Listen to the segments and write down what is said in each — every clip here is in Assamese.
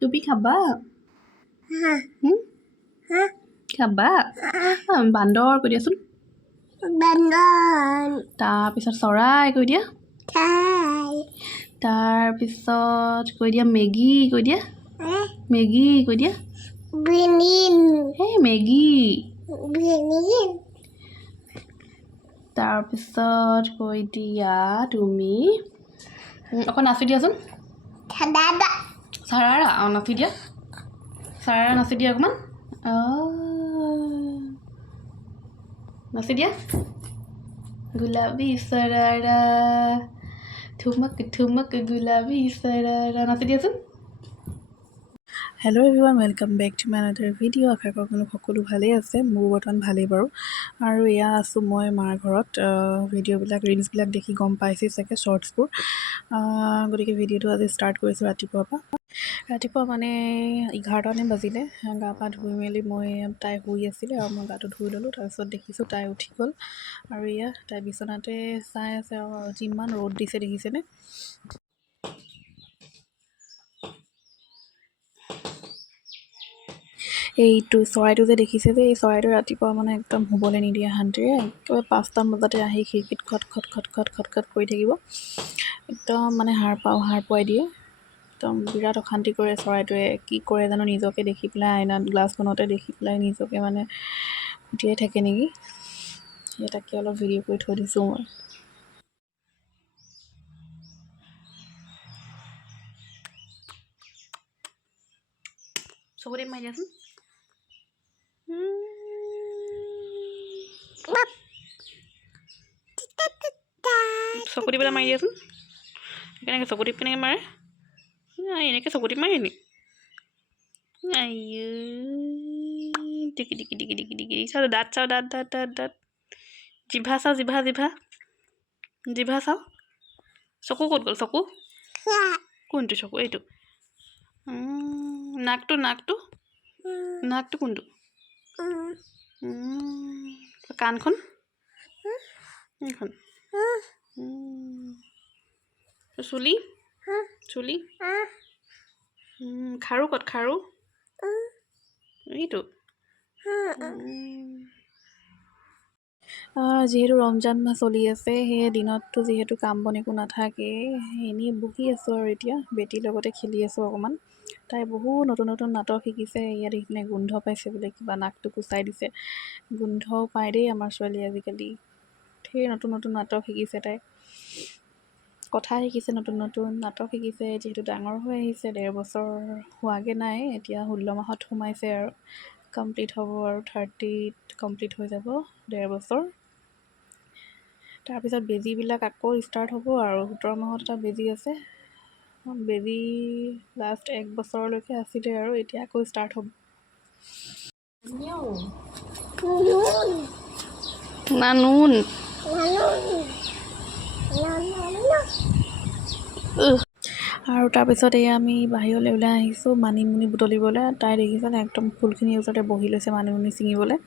টুপি খাবা খাবা বান্দৰ কৈ দিয়াচোন তাৰপিছত চৰাই কৈ দিয়া তাৰপিছত কৈ দিয়া মেগী কৈ দিয়া মেগী কৈ দিয়া মেগী তাৰপিছত কৈ দিয়া তুমি অকণ নাচি দিয়াচোন চাৰাৰা নাচি দিয়া চাৰাৰা নাচি দিয়া অকণমান নাচি দিয়া গুলাবী চাৰাৰা ঠুমক ঠুমক গুলাবী চাৰাৰা নাচি দিয়াচোন hello' everyone welcome back to my another video' আশা কৰোঁ আপোনালোক সকলো ভালেই আছে মোৰ বৰ্তমান ভালেই বাৰু আৰু এয়া আছোঁ মই মাৰ ঘৰত ভিডিঅ'বিলাক ৰিলচবিলাক দেখি গম পাইছে চাগে শ্বৰ্টছবোৰ গতিকে ভিডিঅ'টো আজি ষ্টাৰ্ট কৰিছোঁ ৰাতিপুৱা মানে 11টামান বাজিলে গা পা ধুই মেলি মই তাই শুই আছিলে আৰু মই গাটো ধুই ল'লোঁ তাৰপিছত দেখিছোঁ তাই উঠি গ'ল আৰু এয়া তাই বিচনাতে চাই আছে আৰু যিমান ৰ'দ দিছে দেখিছেনে এইটো চৰাইটো যে দেখিছে যে এই চৰাইটো ৰাতিপুৱা মানে একদম শুবলৈ নিদিয়ে শান্তিৰে একেবাৰে 5টামান বজাতে আহি খিৰিকীত খট কৰি থাকিব একদম মানে সাৰ পুৱাই দিয়ে একদম বিৰাট অশান্তি কৰে চৰাইটোৱে কি কৰে জানো নিজকে দেখি পেলাই আইনাত গ্লাছখনতে দেখি পেলাই নিজকে মানে ফুটিয়াই থাকে নেকি সেই তাকে অলপ ভিডিঅ' কৰি থৈ দিছোঁ মই চকুতে মাৰি দিয়াচোন চকু টিপেলাই মাৰি দিয়াচোন কেনেকৈ চকু টিপ কেনেকৈ মাৰে এনেকৈ চকু টিপ মাৰে নি টিকি টিকি টিকি টিকি টিকি চাওঁ দাঁত চাওঁ দাঁত জিভা চাওঁ জিভা চাওঁ চকু ক'ত গ'ল চকু কোনটো চকু এইটো নাকটো কোনটো কাণখন এইখন চুলি খাৰু ক'ত খাৰু এইটো যিহেতু ৰমজান মাহ চলি আছে সেই দিনততো যিহেতু কাম বন একো নাথাকে এনেই বহি আছোঁ আৰু এতিয়া বেটীৰ লগতে খেলি আছোঁ অকণমান তাই বহুত নতুন নাটক শিকিছে ইয়াত এইখিনি গোন্ধ পাইছে বোলে কিবা নাকটো কুচাই দিছে গোন্ধও পায় দেই আমাৰ ছোৱালী আজিকালি ধেৰ নতুন নাটক শিকিছে তাই কথা শিকিছে নতুন নাটক শিকিছে যিহেতু ডাঙৰ হৈ আহিছে 1.5 বছৰ হোৱাগৈ নাই এতিয়া 16 মাহত সোমাইছে আৰু কমপ্লিট হ'ব আৰু 30ত কমপ্লিট হৈ যাব 1.5 বছৰ তাৰপিছত বেজীবিলাক আকৌ ষ্টাৰ্ট হ'ব আৰু 17 মাহত এটা বেজী আছে বেজী লাষ্ট 1 বছৰলৈকে আছিলে আৰু এতিয়া আকৌ ষ্টাৰ্ট হ'ব নানুন আৰু তাৰপিছত এয়া আমি বাহিৰলৈ ওলাই আহিছোঁ মানিমুনি বুটলিবলৈ তাই দেখিছেনে একদম ফুলখিনিৰ ওচৰতে বহি লৈছে মানিমুনি ছিঙিবলৈ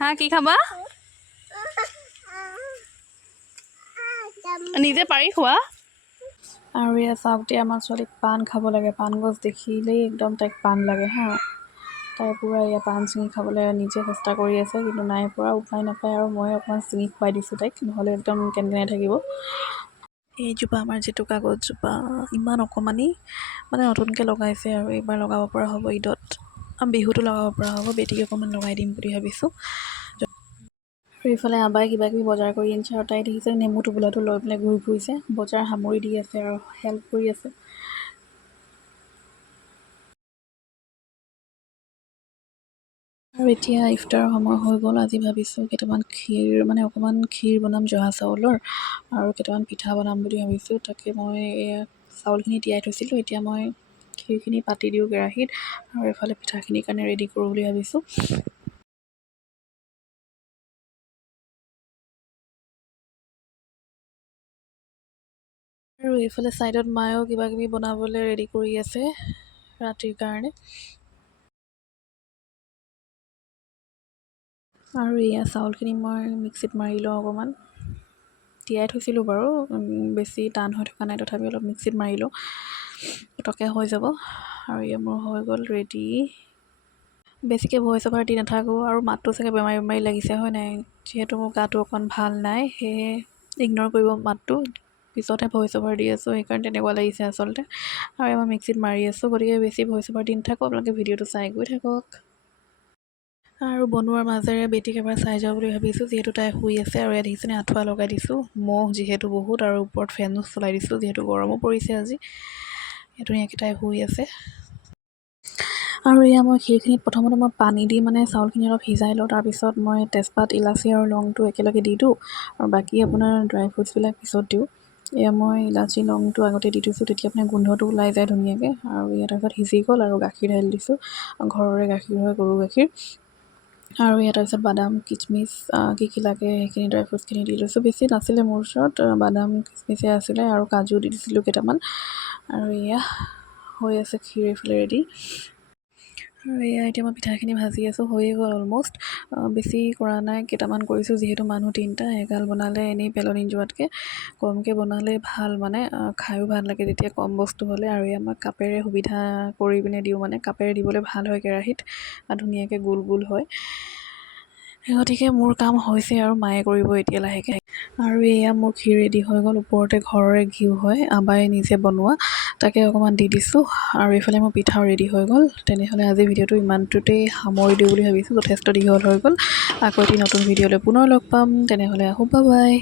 হা কি খাবা নিজে পাৰি খোৱা আৰু এয়া চাওক দিয়া আমাৰ ছোৱালীক পাণ খাব লাগে পাণ গছ দেখিলেই একদম তাইক পাণ লাগে হা তাই পূৰা এয়া পাণ ছিঙি খাবলৈ নিজে চেষ্টা কৰি আছে কিন্তু নাই পৰা উপায় নাপায় আৰু মই অকণমান ছিঙি খুৱাই দিছোঁ তাইক নহ'লে একদম কেনেকৈ থাকিব এইজোপা আমাৰ জেতুকা গছজোপা ইমান অকণমানি মানে নতুনকৈ লগাইছে আৰু এইবাৰ লগাব পৰা হ'ব ঈদত বিহুতো লগাব পৰা হ'ব বেটীক অকণমান লগাই দিম বুলি ভাবিছোঁ আৰু ইফালে আবাই কিবাকিবি বজাৰ কৰি আনিছে আৰু তাই দেখিছে নেমু টোপোলাটো লৈ পেলাই ঘূৰি ফুৰিছে বজাৰ সামৰি দি আছে আৰু হেল্প কৰি আছে আৰু এতিয়া ইফতাৰৰ সময় হৈ গ'ল আজি ভাবিছোঁ কেইটামান অকণমান ক্ষীৰ বনাম জহা চাউলৰ আৰু কেইটামান পিঠা বনাম বুলি ভাবিছোঁ তাকে মই এয়া চাউলখিনি তিয়াই থৈছিলোঁ এতিয়া মই ক্ষীৰখিনি পাতি দিওঁ কেৰাহীত আৰু এফালে পিঠাখিনিৰ কাৰণে ৰেডি কৰোঁ বুলি ভাবিছোঁ আৰু এইফালে ছাইডত মায়েও কিবাকিবি বনাবলৈ ৰেডি কৰি আছে ৰাতিৰ কাৰণে। আৰু এয়া চাউলখিনি মই মিক্সিত মাৰি লওঁ অকণমান, তিয়াই থৈছিলোঁ বাৰু, বেছি টান হৈ থকা নাই, তথাপি অলপ মিক্সিত মাৰি লওঁ, পটককৈ হৈ যাব। আৰু এয়া মোৰ হৈ গ'ল ৰেডি। বেছিকৈ ভইচ অভাৰ দি নাথাকোঁ, আৰু মাতটো চাগে বেমাৰী বেমাৰী লাগিছে হয় নাই, যিহেতু মোৰ গাটো অকণ ভাল নাই, সেয়েহে ইগন'ৰ কৰিব মাতটো, পিছতহে ভইচ অভাৰ দি আছোঁ, সেইকাৰণে তেনেকুৱা লাগিছে আচলতে। আৰু মই মিক্সিত মাৰি আছোঁ, গতিকে বেছি ভইচ অভাৰ দি নাথাকোঁ, আপোনালোকে ভিডিঅ'টো চাই গৈ থাকক। আৰু বনোৱাৰ মাজেৰে বেটিক এবাৰ চাই যাওঁ বুলি ভাবিছোঁ, যিহেতু তাই শুই আছে। আৰু ইয়াত দেখিছেনে আঁঠুৱা লগাই দিছোঁ, মহ যিহেতু বহুত, আৰু ওপৰত ফেনো চলাই দিছোঁ, যিহেতু গৰমো পৰিছে আজি। ধুনীয়াকৈ তাই শুই আছে। আৰু এয়া মই সেইখিনিত প্ৰথমতে মই পানী দি মানে চাউলখিনি অলপ সিজাই লওঁ, তাৰপিছত মই তেজপাত, ইলাচি আৰু লংটো একেলগে দি দিওঁ, আৰু বাকী আপোনাৰ ড্ৰাই ফ্ৰুটছবিলাক পিছত দিওঁ। এয়া মই ইলাচি লংটো আগতে দি দিছোঁ, তেতিয়া মানে গোন্ধটো ওলাই যায় ধুনীয়াকৈ। আৰু ইয়াৰ তাৰপিছত সিজি গ'ল, আৰু গাখীৰ ঢালি দিছোঁ, ঘৰৰে গাখীৰ হয়, গৰু গাখীৰ। আৰু ইয়াৰ তাৰপিছত বাদাম, কিচমিচ কি কি লাগে সেইখিনি ড্ৰাই ফ্ৰুটছখিনি দি লৈছোঁ। বেছি নাছিলে মোৰ ওচৰত, বাদাম কিচমিচে আছিলে, আৰু কাজু দি দিছিলোঁ কেইটামান। আৰু এয়া হৈ আছে ক্ষীৰ এইফালে ৰেডি। আৰু এয়া এতিয়া মই পিঠাখিনি ভাজি আছোঁ, হৈয়ে গ'ল অলম'ষ্ট। বেছি কৰা নাই, কেইটামান কৰিছোঁ, যিহেতু মানুহ 3টা, এগাল বনালে এনেই পেলনি যোৱাতকৈ কমকৈ বনালে ভাল, মানে খায়ো ভাল লাগে তেতিয়া কম বস্তু হ'লে। আৰু এয়া মই কাপেৰে সুবিধা কৰি পিনে দিওঁ, মানে কাপেৰে দিবলৈ ভাল হয় কেৰাহীত, ধুনীয়াকৈ গোল গোল হয়। গতিকে মোৰ কাম হৈছে, আৰু মায়ে কৰিব এতিয়া লাহেকৈ। আৰু এয়া মোৰ ক্ষীৰ ৰেডি হৈ গ'ল, ওপৰতে ঘৰৰে ঘিউ হয়, আবাই নিজে বনোৱা, তাকে অকণমান দি দিছোঁ। আৰু এইফালে মোৰ পিঠাও ৰেডি হৈ গ'ল। তেনেহ'লে আজি ভিডিঅ'টো ইমানটোতেই সামৰি দিওঁ বুলি ভাবিছোঁ, যথেষ্ট দীঘল হৈ গ'ল। আকৌ এটি নতুন ভিডিঅ'লৈ পুনৰ লগ পাম, তেনেহ'লে বাই বাই।